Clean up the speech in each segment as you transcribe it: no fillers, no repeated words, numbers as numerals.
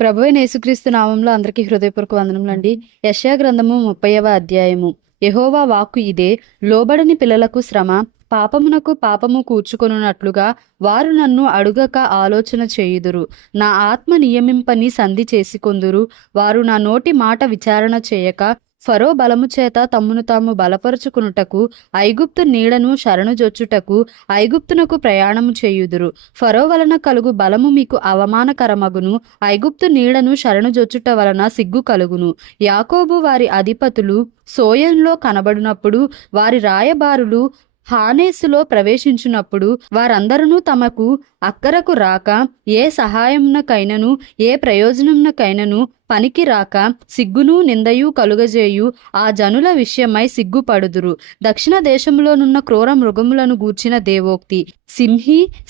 ప్రభువైన యేసుక్రీస్తు నామంలో అందరికీ హృదయపూర్వక వందనములండి. యెషయా గ్రంథము 30వ అధ్యాయము. యెహోవా వాక్కు ఇదే: లోబడని పిల్లలకు శ్రమ, పాపమునకు పాపము కూర్చుకొనున్నట్లుగా వారు నన్ను అడుగక ఆలోచన చేయుదురు. నా ఆత్మ నియమింపని సంధి చేసుకొందురు. వారు నా నోటి మాట విచారణ చేయక ఫరో బలము చేత తమ్మును తాము బలపరుచుకునుటకు ఐగుప్తు నీడను శరణుజొచ్చుటకు ఐగుప్తునకు ప్రయాణము చేయుదురు. ఫరో వలన కలుగు బలము మీకు అవమానకరమగును. ఐగుప్తు నీడను శరణుజొచ్చుట వలన సిగ్గు కలుగును. యాకోబు వారి అధిపతులు సోయన్లో కనబడినప్పుడు, వారి రాయబారులు హానేసులో ప్రవేశించినప్పుడు వారందరూ తమకు అక్కరకు రాక ఏ సహాయమునకైనను ఏ ప్రయోజనమునకైనను పనికి రాక సిగ్గును నిందయు కలుగజేయు ఆ జనుల విషయమై సిగ్గుపడుదురు. దక్షిణ దేశములోనున్న క్రూర మృగములను గూర్చిన దేవోక్తి: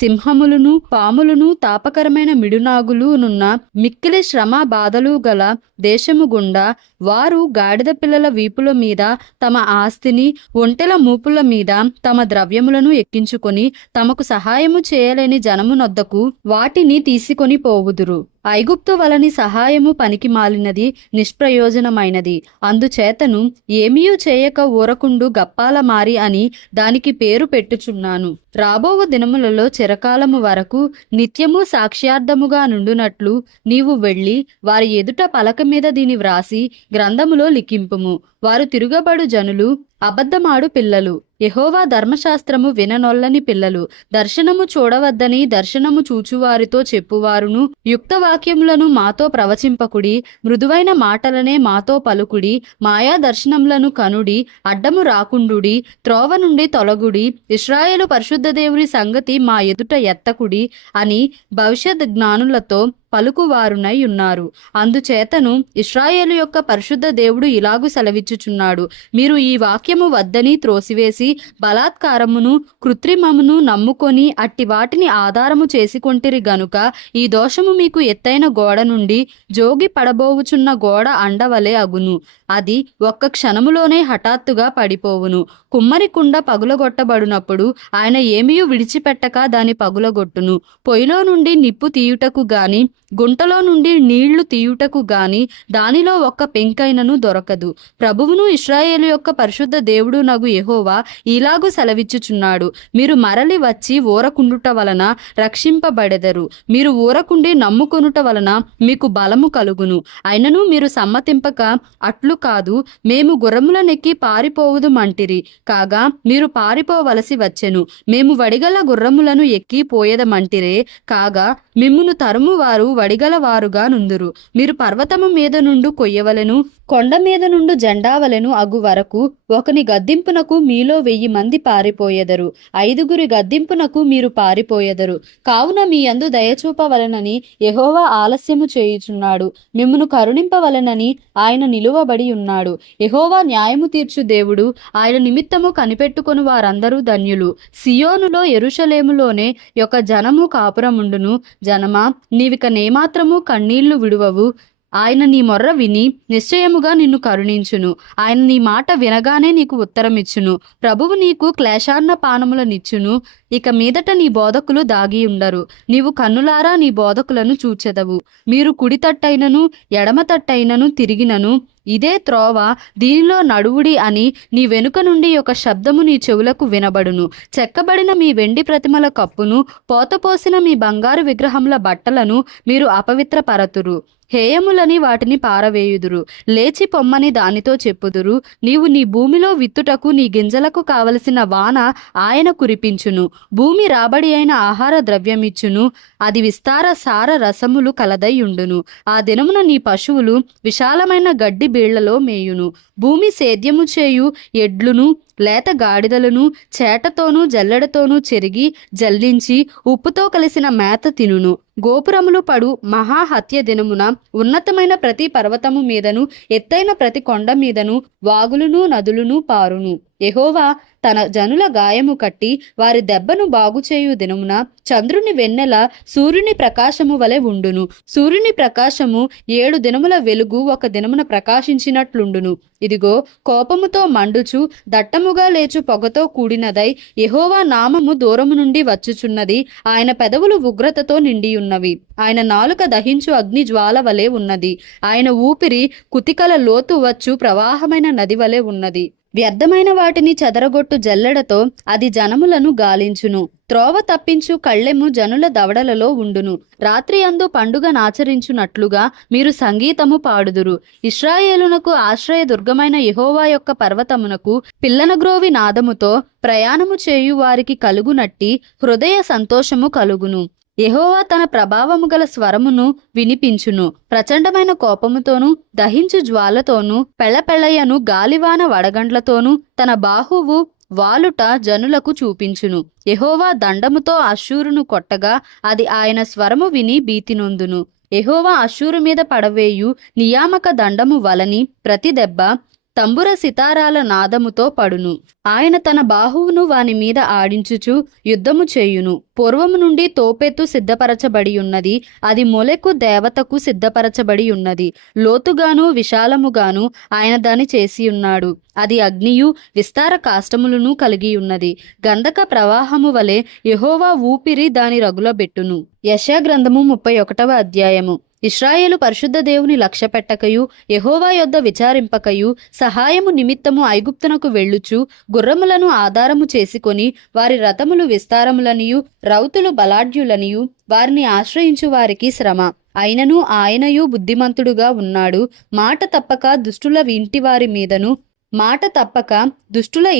సింహములను పాములను తాపకరమైన మిడునాగులు నున్న మిక్కిలి శ్రమ బాధలు గల దేశము గుండా వారు గాడిద పిల్లల వీపుల మీద తమ ఆస్తిని, ఒంటెల మూపుల మీద తమ ద్రవ్యములను ఎక్కించుకొని తమకు సహాయము చేయలేని జనమునొద్దకు వాటిని తీసుకొని పోవుదురు. ఐగుప్తు వలని సహాయము పనికి మాలినది, నిష్ప్రయోజనమైనది. అందుచేతను ఏమీయూ చేయక ఊరకుండు గప్పాల మారి అని దానికి పేరు పెట్టుచున్నాను. రాబోవు దినములలో చిరకాలము వరకు నిత్యము సాక్ష్యార్థముగా నుండునట్లు నీవు వెళ్ళి వారి ఎదుట పలక మీద దీని వ్రాసి గ్రంథములో లిఖింపుము. వారు తిరుగబడు జనులు, అబద్ధమాడు పిల్లలు, యెహోవా ధర్మశాస్త్రము విననొల్లని పిల్లలు, దర్శనము చూడవద్దని దర్శనము చూచువారితో చెప్పువారును, యుక్త వాక్యములను మాతో ప్రవచింపకుడి, మృదువైన మాటలనే మాతో పలుకుడి, మాయా దర్శనములను కనుడి, అడ్డము రాకుండుడి, త్రోవ నుండి తొలగుడి, ఇశ్రాయేలు పరిశుద్ధ దేవుని సంగతి మా ఎదుట ఎత్తకుడి అని భవిష్యత్ జ్ఞానులతో పలుకువారునై ఉన్నారు. అందుచేతను ఇశ్రాయేలు యొక్క పరిశుద్ధ దేవుడు ఇలాగు సెలవిచ్చుచున్నాడు: మీరు ఈ వాక్యము వద్దని త్రోసివేసి బలాత్కారమును కృత్రిమమును నమ్ముకొని అట్టి వాటిని ఆధారము చేసుకొంటిరి గనుక ఈ దోషము మీకు ఎత్తైన గోడ నుండి జోగి పడబోవుచున్న గోడ అండవలే అగును. అది ఒక్క క్షణములోనే హఠాత్తుగా పడిపోవును. కుమ్మరి కుండ పగులగొట్టబడినప్పుడు ఆయన ఏమీయూ విడిచిపెట్టక దాని పగులగొట్టును. పొయ్యిలో నుండి నిప్పు తీయుటకు గాని గుంటలో నుండి నీళ్లు తీయుటకు గాని దానిలో ఒక్క పెంకైనను దొరకదు. ప్రభువును ఇశ్రాయేలు యొక్క పరిశుద్ధ దేవుడు నగు యెహోవా ఇలాగు సెలవిచ్చుచున్నాడు: మీరు మరలి వచ్చి ఊరకుండుట వలన రక్షింపబడెదరు. మీరు ఊరకుండి నమ్ముకొనుట వలన మీకు బలము కలుగును. అయినను మీరు సమ్మతింపక అట్లు కాదు, మేము గుర్రములనెక్కి పారిపోవుదుమంటిరి. కాగా మీరు పారిపోవలసి వచ్చెను. మేము వడిగల గుర్రములను ఎక్కి పోయేదమంటిరే. కాగా మిమ్మును తరుము వారు వడిగల వారుగా నుందురు. మీరు పర్వతము మీద నుండు కొయ్యవలెను, కొండ మీద నుండు జెండావలెను అగు వరకు ఒకని గద్దింపునకు మీలో 1000 మంది పారిపోయెదరు. 5గురి గద్దింపునకు మీరు పారిపోయెదరు. కావున మీ యందు దయచూపవలెనని యెహోవా ఆలస్యము చేయుచున్నాడు. మిమ్మును కరుణింపవలెనని ఆయన నిలువబడి ఉన్నాడు. యెహోవా న్యాయము తీర్చు దేవుడు. ఆయన నిమిత్తము కనిపెట్టుకొని వారందరూ ధన్యులు. సియోనులో యెరూషలేములోనే యొక్క జనము కాపురముండును. జనమా, నీవిక నేమాత్రము కన్నీళ్లు విడువవు. ఆయన నీ మొర్ర విని నిశ్చయముగా నిన్ను కరుణించును. ఆయన నీ మాట వినగానే నీకు ఉత్తరమిచ్చును. ప్రభువు నీకు క్లేశాన్న పానములనిచ్చును. ఇక మీదట నీ బోధకులు దాగి ఉండరు. నీవు కన్నులారా నీ బోధకులను చూచెదవు. మీరు కుడి తట్టైనను ఎడమ తట్టైనను తిరిగినను ఇదే త్రోవ, దీనిలో నడువుడి అని నీ వెనుక నుండి ఒక శబ్దము నీ చెవులకు వినబడును. చెక్కబడిన మీ వెండి ప్రతిమల కప్పును, పోతపోసిన మీ బంగారు విగ్రహముల బట్టలను మీరు అపవిత్రపరతురు. హేయములని వాటిని పారవేయుదురు. లేచి పొమ్మని దానితో చెప్పుదురు. నీవు నీ భూమిలో విత్తుటకు నీ గింజలకు కావలసిన వాన ఆయన కురిపించును. భూమి రాబడి అయిన ఆహార ద్రవ్యమిచ్చును. అది విస్తార సార రసములు కలదై ఉండును. ఆ దినమున నీ పశువులు విశాలమైన గడ్డి బీళ్లలో మేయును. భూమి సేద్యము చేయు ఎడ్లును లేత గాడిదలను చేటతోనూ జల్లెడతోనూ చెరిగి జల్లించి ఉప్పుతో కలిసిన మేత తినును. గోపురములు పడు మహాహత్య దినమున ఉన్నతమైన ప్రతి పర్వతము మీదను ఎత్తైన ప్రతి కొండ మీదను వాగులును నదులును పారును. యెహోవా తన జనుల గాయము కట్టి వారి దెబ్బను బాగుచేయు దినమున చంద్రుని వెన్నెల సూర్యుని ప్రకాశము వలె ఉండును. సూర్యుని ప్రకాశము 7 దినముల వెలుగు ఒక దినమున ప్రకాశించినట్లుండును. ఇదిగో కోపముతో మండుచు దట్టముగా లేచు పొగతో కూడినదై యెహోవా నామము దూరము నుండి వచ్చుచున్నది. ఆయన పెదవులు ఉగ్రతతో నిండియున్నవి. ఆయన నాలుక దహించు అగ్ని జ్వాల వలె ఉన్నది. ఆయన ఊపిరి కుతికల లోతు వచ్చు ప్రవాహమైన నది వలె ఉన్నది. వ్యర్థమైన వాటిని చెదరగొట్టు జల్లెడతో అది జనములను గాలించును. త్రోవ తప్పించు కళ్ళెము జనుల దవడలలో ఉండును. రాత్రి అందు పండుగ నాచరించునట్లుగా మీరు సంగీతము పాడుదురు. ఇశ్రాయేలునకు ఆశ్రయ దుర్గమైన యెహోవా యొక్క పర్వతమునకు పిల్లనగ్రోవి నాదముతో ప్రయాణము చేయు వారికి కలుగునట్టి హృదయ సంతోషము కలుగును. యెహోవా తన ప్రభావము గల స్వరమును వినిపించును. ప్రచండమైన కోపముతోనూ దహించు జ్వాలతోనూ పెళ్ళపెళ్ళయను గాలివాన వడగండ్లతోనూ తన బాహువు వాలుట జనులకు చూపించును. యెహోవా దండముతో అష్షూరును కొట్టగా అది ఆయన స్వరము విని భీతినొందును. యెహోవా అష్షూరు మీద పడవేయు నియామక దండము వలని ప్రతి దెబ్బ తంబుర సితారాల నాదముతో పడును. ఆయన తన బాహువును వాని మీద ఆడించుచు యుద్ధము చేయును. పూర్వము నుండి తోపెత్తు సిద్ధపరచబడి ఉన్నది. అది మొలెకు దేవతకు సిద్ధపరచబడి ఉన్నది. లోతుగాను విశాలముగాను ఆయన దాని చేసి ఉన్నాడు. అది అగ్నియు విస్తార కాష్టములను కలిగి ఉన్నది. గంధక ప్రవాహము వలె యెహోవా ఊపిరి దాని రగులబెట్టును. యెషయా గ్రంథము 31వ అధ్యాయము. ఇశ్రాయేలు పరిశుద్ధ దేవుని లక్ష్యపెట్టకయు యెహోవా యొద్ద విచారింపకయు సహాయము నిమిత్తము ఐగుప్తునకు వెళ్ళుచు గుర్రములను ఆధారము చేసుకొని వారి రథములు విస్తారములనియు రౌతులు బలాఢ్యులనియు వారిని ఆశ్రయించు వారికి శ్రమ. అయినను ఆయనయు బుద్ధిమంతుడుగా ఉన్నాడు. మాట తప్పక దుష్టుల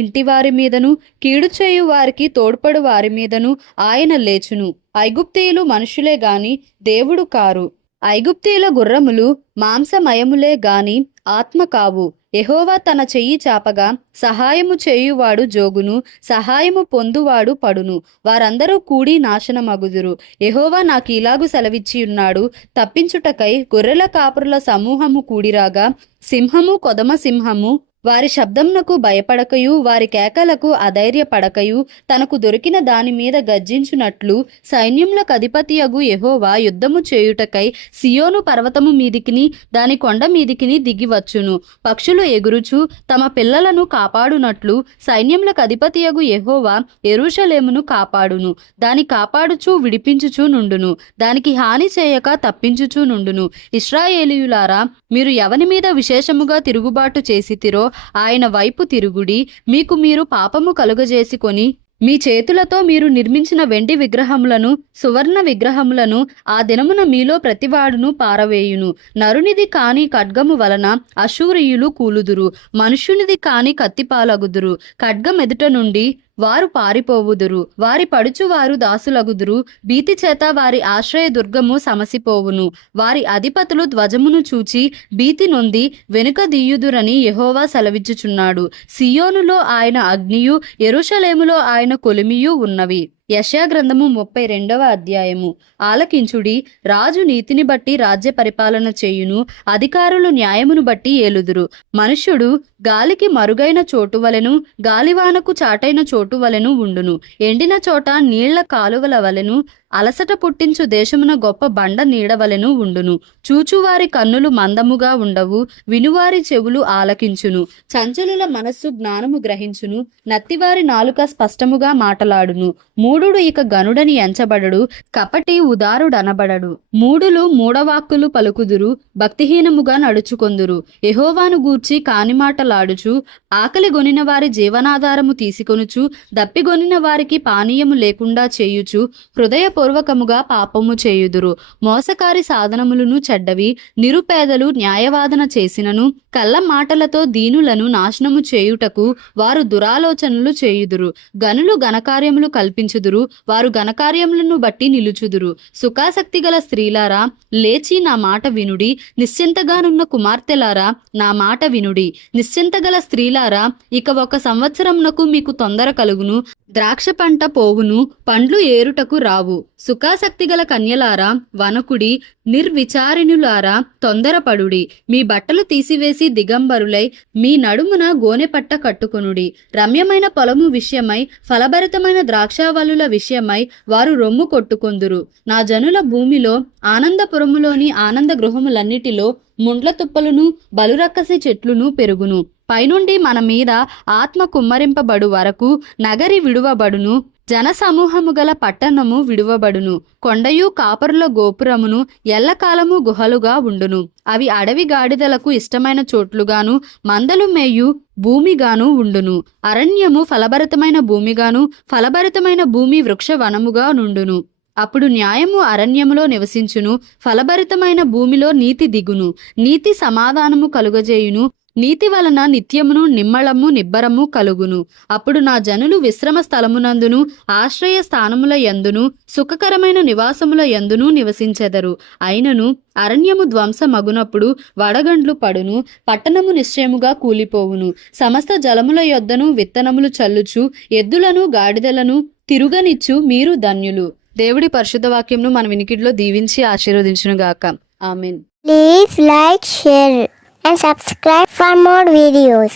ఇంటివారి మీదను కీడు చేయు వారికి తోడ్పడు వారి మీదను ఆయన లేచును. ఐగుప్తీయులు మనుషులే గాని దేవుడు కారు. ఐగుప్తీయుల గుర్రములు మాంసమయములే గాని ఆత్మ కావు. యెహోవా తన చెయ్యి చాపగా సహాయము చేయువాడు జోగును, సహాయము పొందువాడు పడును. వారందరూ కూడి నాశనమగుదురు. యెహోవా నాకు ఇలాగు సెలవిచ్చి ఉన్నాడు. తప్పించుటకై గొర్రెల కాపురుల సమూహము కూడిరాగా సింహము కొదమ సింహము వారి శబ్దమునకు భయపడకయు వారి కేకలకు అధైర్యపడకయు తనకు దొరికిన దాని మీద గర్జించునట్లు సైన్యములకు అధిపతియగు యెహోవా యుద్ధము చేయుటకై సియోను పర్వతము మీదికిని దాని కొండ మీదికిని దిగివచ్చును. పక్షులు ఎగురుచు తమ పిల్లలను కాపాడునట్లు సైన్యములకు అధిపతియగు యెహోవా యెరూషలేమును కాపాడును. దాని కాపాడుచు విడిపించుచు నుండును. దానికి హాని చేయక తప్పించుచు నుండును. ఇశ్రాయేలీయులారా, మీరు ఎవని మీద విశేషముగా తిరుగుబాటు చేసితిరో ఆయన వైపు తిరుగుడి. మీకు మీరు పాపము కలుగజేసుకొని మీ చేతులతో మీరు నిర్మించిన వెండి విగ్రహములను సువర్ణ విగ్రహములను ఆ దినమున మీలో ప్రతివాడును పారవేయును. నరునిది కాని ఖడ్గము వలన అశూరియులు కూలుదురు. మనుష్యునిది కాని కత్తిపాలగుదురు. ఖడ్గం ఎదుట నుండి వారు పారిపోవుదురు. వారి పడుచువారు దాసులగుదురు. భీతి చేత వారి ఆశ్రయ దుర్గము సమసిపోవును. వారి అధిపతులు ధ్వజమును చూచి భీతి నొంది వెనుక దీయుదురని యెహోవా సెలవిచ్చుచున్నాడు. సియోనులో ఆయన అగ్నియు యెరూషలేములో ఆయన కొలిమియు ఉన్నవి. యెషయా గ్రంథము 32వ అధ్యాయము. ఆలకించుడి. రాజు నీతిని బట్టి రాజ్య పరిపాలన చేయును. అధికారులు న్యాయమును బట్టి ఏలుదురు. మనుష్యుడు గాలికి మరుగైన చోటు వలెను గాలివానకు చాటైన చోటు వలెను ఉండును. ఎండిన చోట నీళ్ల కాలువల వలెను అలసట పుట్టించు దేశమున గొప్ప బండ నీడవలెను ఉండును. చూచువారి కన్నులు మందముగా ఉండవు. వినువారి చెవులు ఆలకించును. చంచలుల మనస్సు జ్ఞానము గ్రహించును. నత్తివారి నాలుక స్పష్టముగా మాటలాడును. మూఢుడు ఇక గనుడని ఎంచబడడు. కపటి ఉదారుడనబడడు. మూఢులు మూఢవాక్కులు పలుకుదురు. భక్తిహీనముగా నడుచుకొందురు. యెహోవాను గూర్చి కానిమాటలాడుచు ఆకలి గొనిన వారి జీవనాధారము తీసుకొనుచు దప్పిగొనిన వారికి పానీయము లేకుండా చేయుచు హృదయపూర్వకముగా పాపము చేయుదురు. మోసకారి సాధనములను చెడ్డవి. నిరుపేదలు న్యాయవాదన చేసినను కళ్ళ మాటలతో దీనులను నాశనము చేయుటకు వారు దురాలోచనలు చేయుదురు. గనులు ఘనకార్యములు కల్పించుదురు. వారు ఘనకార్యములను బట్టి నిలుచుదురు. సుఖాసక్తి గల స్త్రీలారా, లేచి నా మాట వినుడి. నిశ్చింతగానున్న కుమార్తెలారా, నా మాట వినుడి. నిశ్చింతగల స్త్రీలారా, ఇక 1 సంవత్సరమునకు మీకు తొందర కలుగును. ద్రాక్ష పంట పోవును, పండ్లు ఏరుటకు రావు. సుఖాసక్తిగల కన్యలారా వనకుడి. నిర్విచారిణులారా తొందరపడుడి. మీ బట్టలు తీసివేసి దిగంబరులై మీ నడుమున గోనెపట్ట కట్టుకొనుడి. రమ్యమైన పొలము విషయమై ఫలభరితమైన ద్రాక్షావల్లుల విషయమై వారు రొమ్ము కొట్టుకొందురు. నా జనుల భూమిలో ఆనందపురములోని ఆనంద గృహములన్నిటిలో ముండ్ల తుప్పలును బలురక్కసి చెట్లును పెరుగును. పైనుండి మన మీద ఆత్మ కుమ్మరింపబడు వరకు నగరి విడువబడును, జనసమూహము గల పట్టణము విడువబడును. కొండయు కాపరుల గోపురమును ఎల్లకాలము గుహలుగా ఉండును. అవి అడవి గాడిదలకు ఇష్టమైన చోట్లుగాను మందలు మేయు భూమిగాను ఉండును. అరణ్యము ఫలభరితమైన భూమిగాను, ఫలభరితమైన భూమి వృక్షవనముగా నుండును. అప్పుడు న్యాయము అరణ్యములో నివసించును, ఫలభరితమైన భూమిలో నీతి దిగును. నీతి సమాధానము కలుగజేయును, నీతి వలన నిత్యమును నిమ్మళము నిబ్బరము కలుగును. అప్పుడు నా జనులు విశ్రమ స్థలమునందును ఆశ్రయ స్థానముల యందును సుఖకరమైన నివాసముల యందును నివసించెదరు. అయినను అరణ్యము ధ్వంసమగునప్పుడు వడగండ్లు పడును, పట్టణము నిశ్చయముగా కూలిపోవును. సమస్త జలముల యొద్దను విత్తనములు చల్లుచు ఎద్దులను గాడిదలను తిరుగనిచ్చు మీరు ధన్యులు. దేవుడి పరిశుద్ధ వాక్యంను మన వినికిడిలో దీవించి ఆశీర్వదించునుగాక. ఆమేన్. Please like, share and subscribe for more videos.